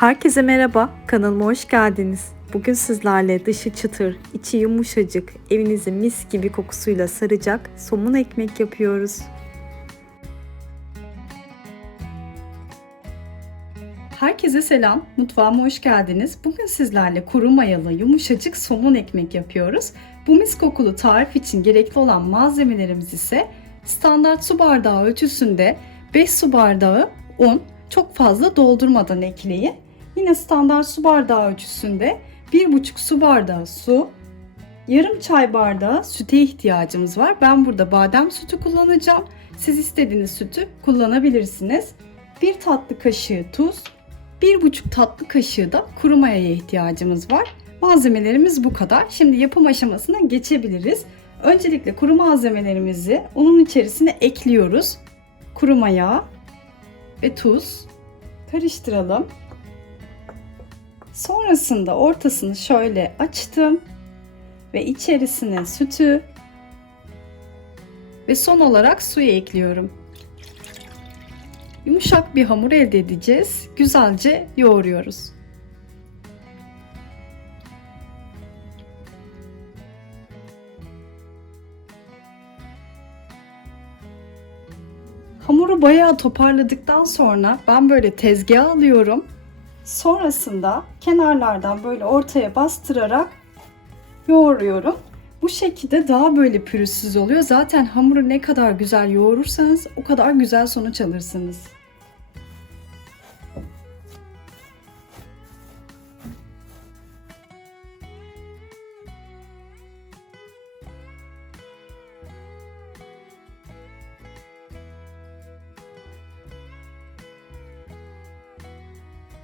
Herkese merhaba, kanalıma hoş geldiniz. Bugün sizlerle dışı çıtır, içi yumuşacık, evinizi mis gibi kokusuyla saracak somun ekmek yapıyoruz. Herkese selam, mutfağıma hoş geldiniz. Bugün sizlerle kuru mayalı, yumuşacık somun ekmek yapıyoruz. Bu mis kokulu tarif için gerekli olan malzemelerimiz ise standart su bardağı ölçüsünde 5 su bardağı un, çok fazla doldurmadan ekleyin. Yine standart su bardağı ölçüsünde 1,5 su bardağı su, yarım çay bardağı süte ihtiyacımız var. Ben burada badem sütü kullanacağım. Siz istediğiniz sütü kullanabilirsiniz. 1 tatlı kaşığı tuz, 1,5 tatlı kaşığı da kuru mayaya ihtiyacımız var. Malzemelerimiz bu kadar. Şimdi yapım aşamasına geçebiliriz. Öncelikle kuru malzemelerimizi unun içerisine ekliyoruz. Kuru maya ve tuz. Karıştıralım. Sonrasında ortasını şöyle açtım ve içerisine sütü ve son olarak suyu ekliyorum. Yumuşak bir hamur elde edeceğiz. Güzelce yoğuruyoruz. Hamuru bayağı toparladıktan sonra ben böyle tezgaha alıyorum. Sonrasında kenarlardan böyle ortaya bastırarak yoğuruyorum. Bu şekilde daha böyle pürüzsüz oluyor. Zaten hamuru ne kadar güzel yoğurursanız o kadar güzel sonuç alırsınız.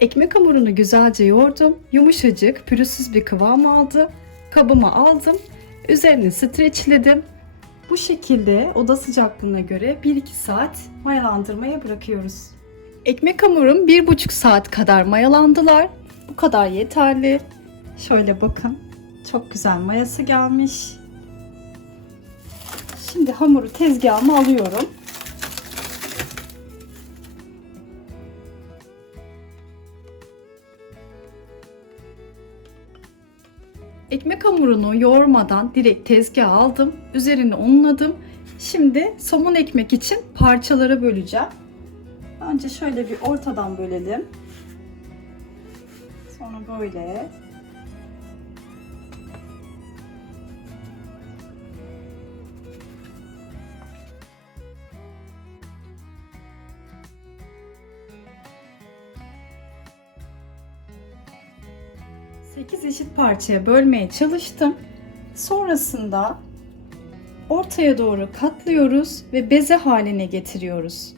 Ekmek hamurunu güzelce yoğurdum. Yumuşacık, pürüzsüz bir kıvam aldı. Kabıma aldım. Üzerini streçledim. Bu şekilde oda sıcaklığına göre 1-2 saat mayalandırmaya bırakıyoruz. Ekmek hamurum 1,5 saat kadar mayalandılar. Bu kadar yeterli. Şöyle bakın. Çok güzel mayası gelmiş. Şimdi hamuru tezgahıma alıyorum. Ekmek hamurunu yoğurmadan direkt tezgaha aldım. Üzerine unladım. Şimdi somun ekmek için parçalara böleceğim. Önce şöyle bir ortadan bölelim. Sonra böyle. Sekiz eşit parçaya bölmeye çalıştım. Sonrasında ortaya doğru katlıyoruz ve beze haline getiriyoruz.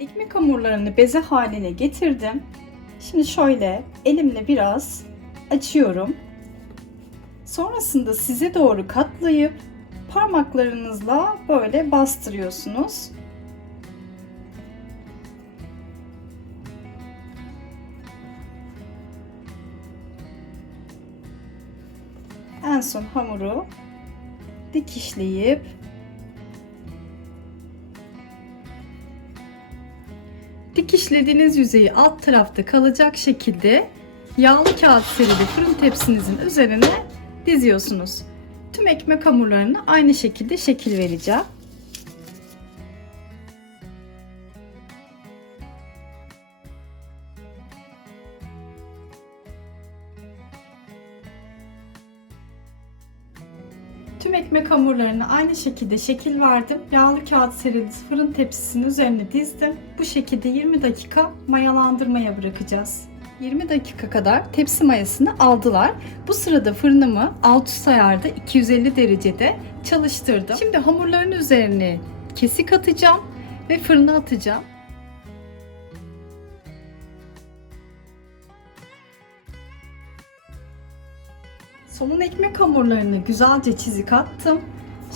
Ekmek hamurlarını beze haline getirdim. Şimdi şöyle elimle biraz açıyorum. Sonrasında size doğru katlayıp parmaklarınızla böyle bastırıyorsunuz. En son hamuru dikişleyip dikişlediğiniz yüzeyi alt tarafta kalacak şekilde yağlı kağıt serili fırın tepsinizin üzerine diziyorsunuz. Tüm ekmek hamurlarını aynı şekilde şekil vereceğim. Tüm ekmek hamurlarını aynı şekilde şekil verdim. Yağlı kağıt serili fırın tepsisinin üzerine dizdim. Bu şekilde 20 dakika mayalandırmaya bırakacağız. 20 dakika kadar tepsi mayasını aldılar. Bu sırada fırınımı alt üst ayarda 250 derecede çalıştırdım. Şimdi hamurların üzerine kesik atacağım ve fırına atacağım. Somun ekmek hamurlarını güzelce çizik attım.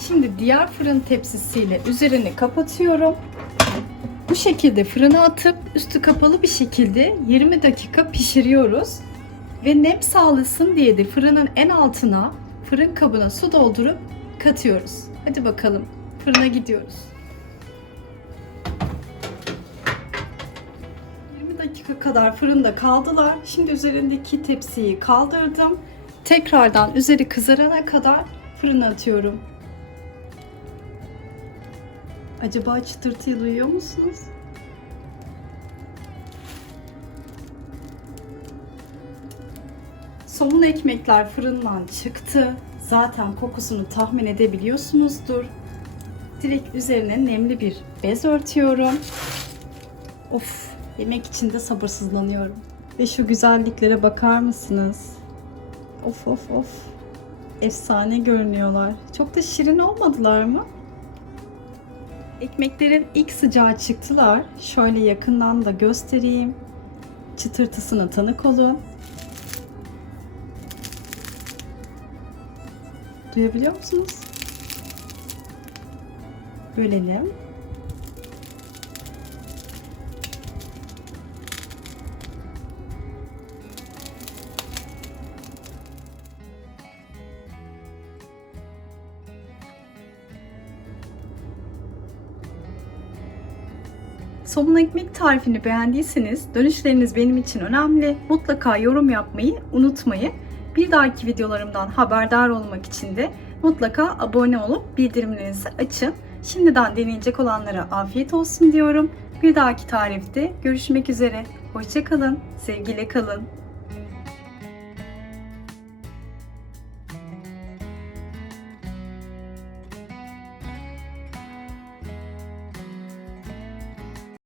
Şimdi diğer fırın tepsisiyle üzerini kapatıyorum. Bu şekilde fırına atıp üstü kapalı bir şekilde 20 dakika pişiriyoruz. Ve nem sağlasın diye de fırının en altına fırın kabına su doldurup katıyoruz. Hadi bakalım fırına gidiyoruz. 20 dakika kadar fırında kaldılar. Şimdi üzerindeki tepsiyi kaldırdım. Tekrardan üzeri kızarana kadar fırına atıyorum. Acaba çıtırtıyı duyuyor musunuz? Somun ekmekler fırından çıktı. Zaten kokusunu tahmin edebiliyorsunuzdur. Direkt üzerine nemli bir bez örtüyorum. Of, yemek için de sabırsızlanıyorum. Ve şu güzelliklere bakar mısınız? Of of of. Efsane görünüyorlar. Çok da şirin olmadılar mı? Ekmeklerin ilk sıcağı çıktılar. Şöyle yakından da göstereyim. Çıtırtısına tanık olun. Duyabiliyor musunuz? Bölelim. Somun ekmek tarifini beğendiyseniz dönüşleriniz benim için önemli. Mutlaka yorum yapmayı unutmayın. Bir dahaki videolarımdan haberdar olmak için de mutlaka abone olup bildirimlerinizi açın. Şimdiden deneyecek olanlara afiyet olsun diyorum. Bir dahaki tarifte görüşmek üzere. Hoşçakalın, sevgiyle kalın.